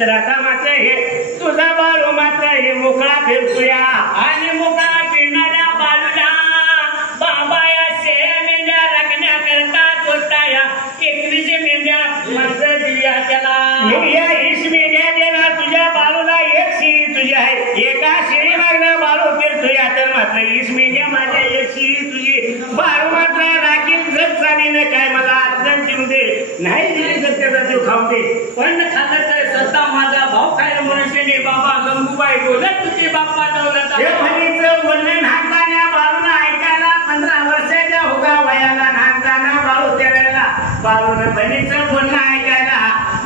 तर आता मात्र हे तुझा बाळू मात्र हे मोकळा फिरतोया आणि मोकळा फिरणाऱ्या बाळूला बाबा या 6 मेंढ्या राखण्याकरता चोरताया 21 मेंढ्या मात्र दिल्या त्याला. या 20 मेंढ्या देणार तुझ्या बाळूला. एक शिळी तुझी आहे. एका शिळी मागणं बाळू फिरतोया तर मात्र 20 मेंढ्या माझ्या एक शिळी तुझी. बाळू मात्र राखील जग चालीनं काय मला अर्धन देऊ दे नाही दिली तर त्याचा जीव खाऊ दे. पण खाल्लं तर स्वतः माझा भाऊ खायला मनुष्यने बाबा गंगूबाई बोलत तुझे बाप्पा दौलत. हे म्हणीचं बोलणं नागताना बाळून ऐकायला 15 वर्षाच्या होगा वयाला नागताना बाळू त्यावेळेला बाळून बनीचं बोलणं ऐकायला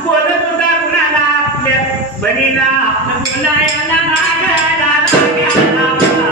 बोलत होता कुणाला आपल्या बनीला बोलायला नागाला सांगायला नागाला